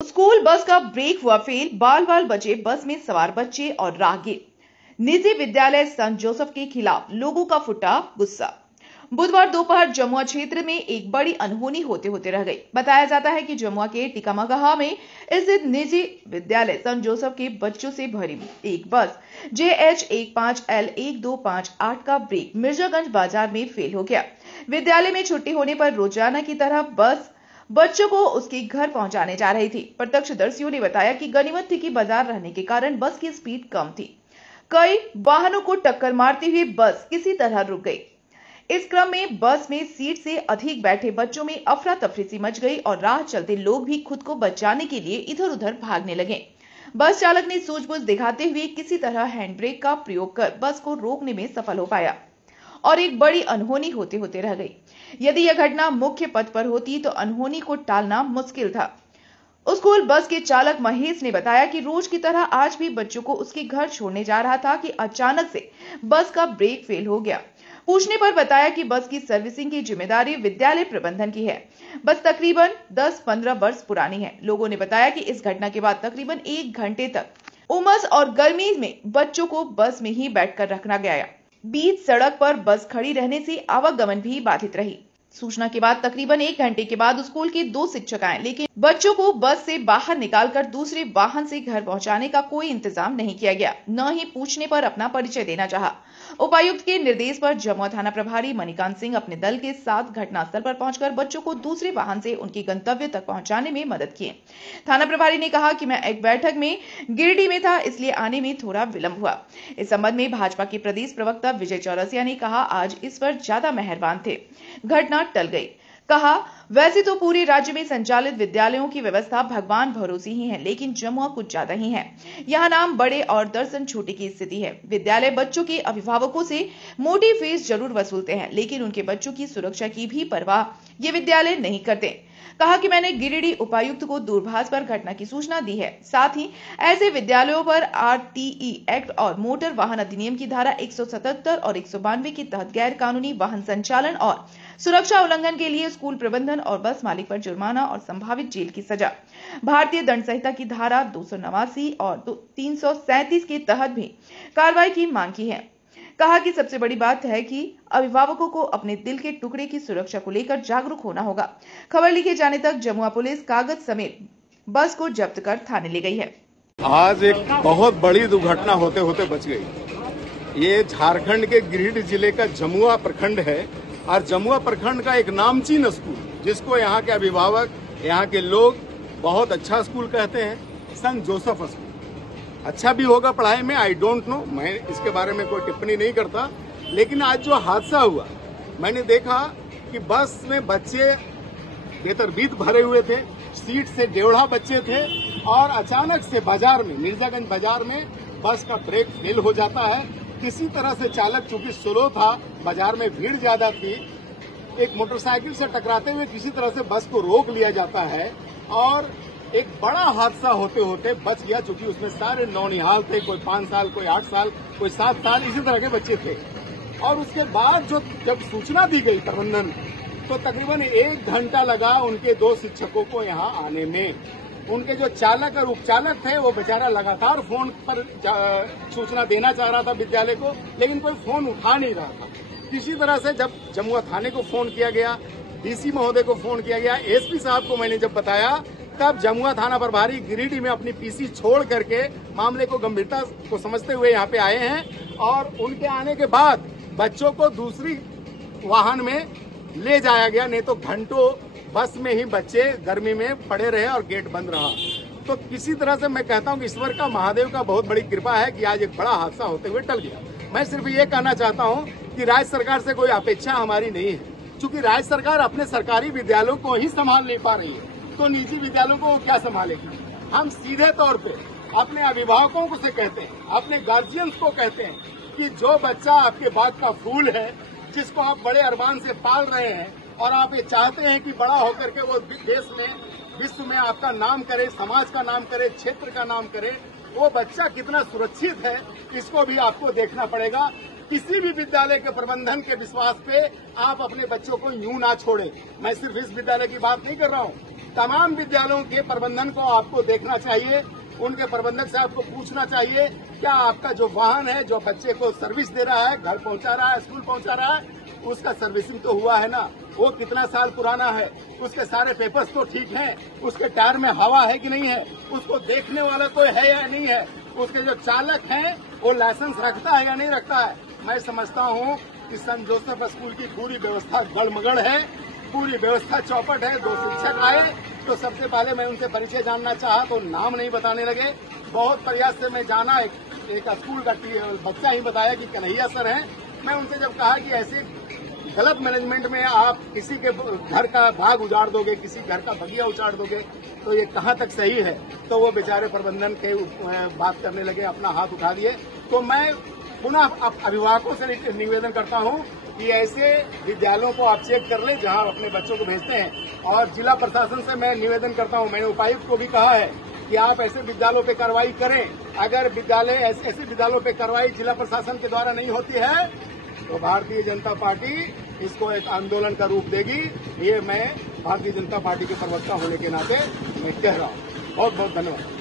School bus का break हुआ fail, बाल बाल बचे बस में सवार बच्चे और राहगीर। निजी विद्यालय संत जोसेफ के खिलाफ लोगों का फुटा गुस्सा। बुधवार दोपहर जमुआ क्षेत्र में एक बड़ी अनहोनी होते होते रह गई। बताया जाता है कि जमुआ के टिकामागाह में स्थित निजी विद्यालय संत जोसेफ के बच्चों से भरी एक बस JH15L1258 का ब्रेक मिर्जागंज बाजार में फेल हो गया। विद्यालय में छुट्टी होने पर रोजाना की तरह बस बच्चों को उसके घर पहुंचाने जा रही थी। प्रत्यक्षदर्शियों ने बताया कि गनीमत थी कि बाजार रहने के कारण बस की स्पीड कम थी। कई वाहनों को टक्कर मारते हुए बस किसी तरह रुक गई। इस क्रम में बस में सीट से अधिक बैठे बच्चों में अफरा तफरी सी मच गई और राह चलते लोग भी खुद को बचाने के लिए इधर उधर भागने लगे। बस चालक ने सूझबूझ दिखाते हुए किसी तरह हैंड ब्रेक का प्रयोग कर बस को रोकने में सफल हो पाया और एक बड़ी अनहोनी होते होते रह गई। यदि यह घटना मुख्य पथ पर होती तो अनहोनी को टालना मुश्किल था। स्कूल बस के चालक महेश ने बताया कि रोज की तरह आज भी बच्चों को उसके घर छोड़ने जा रहा था कि अचानक से बस का ब्रेक फेल हो गया। पूछने पर बताया कि बस की सर्विसिंग की जिम्मेदारी विद्यालय प्रबंधन की है। बस तकरीबन 10-15 वर्ष पुरानी है। लोगों ने बताया कि इस घटना के बाद तकरीबन 1 घंटे तक उमस और गर्मी में बच्चों को बस में ही बैठकर रखना गया। बीच सड़क पर बस खड़ी रहने से आवागमन भी बाधित रही। सूचना के बाद तकरीबन 1 घंटे के बाद स्कूल के 2 शिक्षक आए, लेकिन बच्चों को बस से बाहर निकालकर दूसरे वाहन से घर पहुंचाने का कोई इंतजाम नहीं किया गया। न ही पूछने पर अपना परिचय देना चाहा। उपायुक्त के निर्देश पर जमुआ थाना प्रभारी मणिकांत सिंह अपने दल के साथ घटनास्थल पर पहुंचकर बच्चों को दूसरे वाहन से उनके गंतव्य तक पहुंचाने में मदद की। थाना प्रभारी ने कहा कि मैं एक बैठक में गिरिडीह में था, इसलिए आने में थोड़ा विलंब हुआ। इस संबंध में भाजपा के प्रदेश प्रवक्ता विजय चौरसिया ने कहा, आज इस पर ज्यादा मेहरबान थे, घटना टल गई। कहा, वैसे तो पूरे राज्य में संचालित विद्यालयों की व्यवस्था भगवान भरोसे ही है, लेकिन जमुआ कुछ ज्यादा ही है। यहाँ नाम बड़े और दर्शन छोटे की स्थिति है। विद्यालय बच्चों के अभिभावकों से मोटी फीस जरूर वसूलते हैं, लेकिन उनके बच्चों की सुरक्षा की भी परवाह ये विद्यालय नहीं करते। कहा कि मैंने गिरिडीह उपायुक्त को दूरभाष पर घटना की सूचना दी है। साथ ही ऐसे विद्यालयों पर RTE एक्ट और मोटर वाहन अधिनियम की धारा 177 और 192 के तहत गैर कानूनी वाहन संचालन और सुरक्षा उल्लंघन के लिए स्कूल प्रबंधन और बस मालिक पर जुर्माना और संभावित जेल की सजा, भारतीय दंड संहिता की धारा 289 और 337 के तहत भी कार्रवाई की मांग की है। कहा कि सबसे बड़ी बात है कि अभिभावकों को अपने दिल के टुकड़े की सुरक्षा को लेकर जागरूक होना होगा। खबर लिखे जाने तक जमुआ पुलिस कागज समेत बस को जब्त कर थाने ले गई है। आज एक बहुत बड़ी दुर्घटना होते होते बच गई। ये झारखंड के गिरिडीह जिले का जमुआ प्रखंड है और जमुआ प्रखंड का एक नामचीन स्कूल, जिसको यहाँ के अभिभावक, यहाँ के लोग बहुत अच्छा स्कूल कहते हैं, संत जोसेफ स्कूल। अच्छा भी होगा पढ़ाई में, आई डोंट नो, मैं इसके बारे में कोई टिप्पणी नहीं करता। लेकिन आज जो हादसा हुआ, मैंने देखा कि बस में बच्चे बेतरतीब भरे हुए थे, सीट से 1.5 बच्चे थे और अचानक से बाजार में, मिर्जागंज बाजार में बस का ब्रेक फेल हो जाता है। किसी तरह से चालक चूंकि स्लो था, बाजार में भीड़ ज्यादा थी, एक मोटरसाइकिल से टकराते हुए किसी तरह से बस को रोक लिया जाता है और एक बड़ा हादसा होते होते बच गया। चूंकि उसमें सारे नौनिहाल थे, कोई 5 साल, कोई 8 साल, कोई 7 साल, इसी तरह के बच्चे थे। और उसके बाद जब सूचना दी गई प्रबंधन तो तकरीबन 1 घंटा लगा उनके 2 शिक्षकों को यहाँ आने में। उनके जो चालक और उपचालक थे वो बेचारा लगातार फोन पर सूचना देना चाह रहा था विद्यालय को, लेकिन कोई फोन उठा नहीं रहा था। किसी तरह से जब जमुआ थाने को फोन किया गया, DC महोदय को फोन किया गया, SP साहब को मैंने जब बताया, तब जमुआ थाना प्रभारी गिरिडीह में अपनी PC छोड़ करके मामले को गंभीरता को समझते हुए यहाँ पे आए हैं और उनके आने के बाद बच्चों को दूसरी वाहन में ले जाया गया। नहीं तो घंटों बस में ही बच्चे गर्मी में पड़े रहे और गेट बंद रहा। तो किसी तरह से मैं कहता हूँ कि ईश्वर का, महादेव का बहुत बड़ी कृपा है कि आज एक बड़ा हादसा होते हुए टल गया। मैं सिर्फ ये कहना चाहता हूँ कि राज्य सरकार से कोई अपेक्षा हमारी नहीं है, क्योंकि राज्य सरकार अपने सरकारी विद्यालयों को ही संभाल नहीं पा रही है, तो निजी विद्यालयों को क्या संभालेगी। हम सीधे तौर पे अपने अभिभावकों को से कहते हैं, अपने गार्जियंस को कहते हैं कि जो बच्चा आपके बाग का फूल है, जिसको आप बड़े अरमान से पाल रहे हैं और आप ये चाहते हैं कि बड़ा होकर के वो देश में, विश्व में आपका नाम करे, समाज का नाम करे, क्षेत्र का नाम करे, वो बच्चा कितना सुरक्षित है, इसको भी आपको देखना पड़ेगा। किसी भी विद्यालय के प्रबंधन के विश्वास पे आप अपने बच्चों को यूं ना छोड़ें। मैं सिर्फ इस विद्यालय की बात नहीं कर रहा हूं, तमाम विद्यालयों के प्रबंधन को आपको देखना चाहिए, उनके प्रबंधक से आपको पूछना चाहिए क्या आपका जो वाहन है, जो बच्चे को सर्विस दे रहा है, घर पहुंचा रहा है, स्कूल पहुंचा रहा है, उसका सर्विसिंग तो हुआ है ना, वो कितना साल पुराना है, उसके सारे पेपर्स तो ठीक हैं, उसके टायर में हवा है कि नहीं है, उसको देखने वाला कोई है या नहीं है, उसके जो चालक हैं वो लाइसेंस रखता है या नहीं रखता है। मैं समझता हूं कि सेंट जोसेफ स्कूल की पूरी व्यवस्था गड़मगड़ है, पूरी व्यवस्था चौपट है। 2 शिक्षक आए तो सबसे पहले मैं उनसे परिचय जानना चाहा तो नाम नहीं बताने लगे। बहुत प्रयास से मैं जाना, एक स्कूल का बच्चा ही बताया कि कन्हैया सर हैं। मैं उनसे जब कहा कि ऐसे गलत मैनेजमेंट में आप किसी के घर का भाग उजाड़ दोगे, किसी घर का बगिया उजाड़ दोगे, तो ये कहाँ तक सही है, तो वो बेचारे प्रबंधन के बात करने लगे, अपना हाथ उठा दिए। तो मैं पुनः अभिभावकों से निवेदन करता हूं कि ऐसे विद्यालयों को आप चेक कर ले जहां अपने बच्चों को भेजते हैं। और जिला प्रशासन से मैं निवेदन करता हूं, मैंने उपायुक्त को भी कहा है कि आप ऐसे विद्यालयों पे कार्रवाई करें। अगर ऐसे विद्यालयों पे कार्रवाई जिला प्रशासन के द्वारा नहीं होती है तो भारतीय जनता पार्टी इसको एक आंदोलन का रूप देगी। ये मैं भारतीय जनता पार्टी के प्रवक्ता होने के नाते मैं कह रहा हूं। बहुत बहुत धन्यवाद।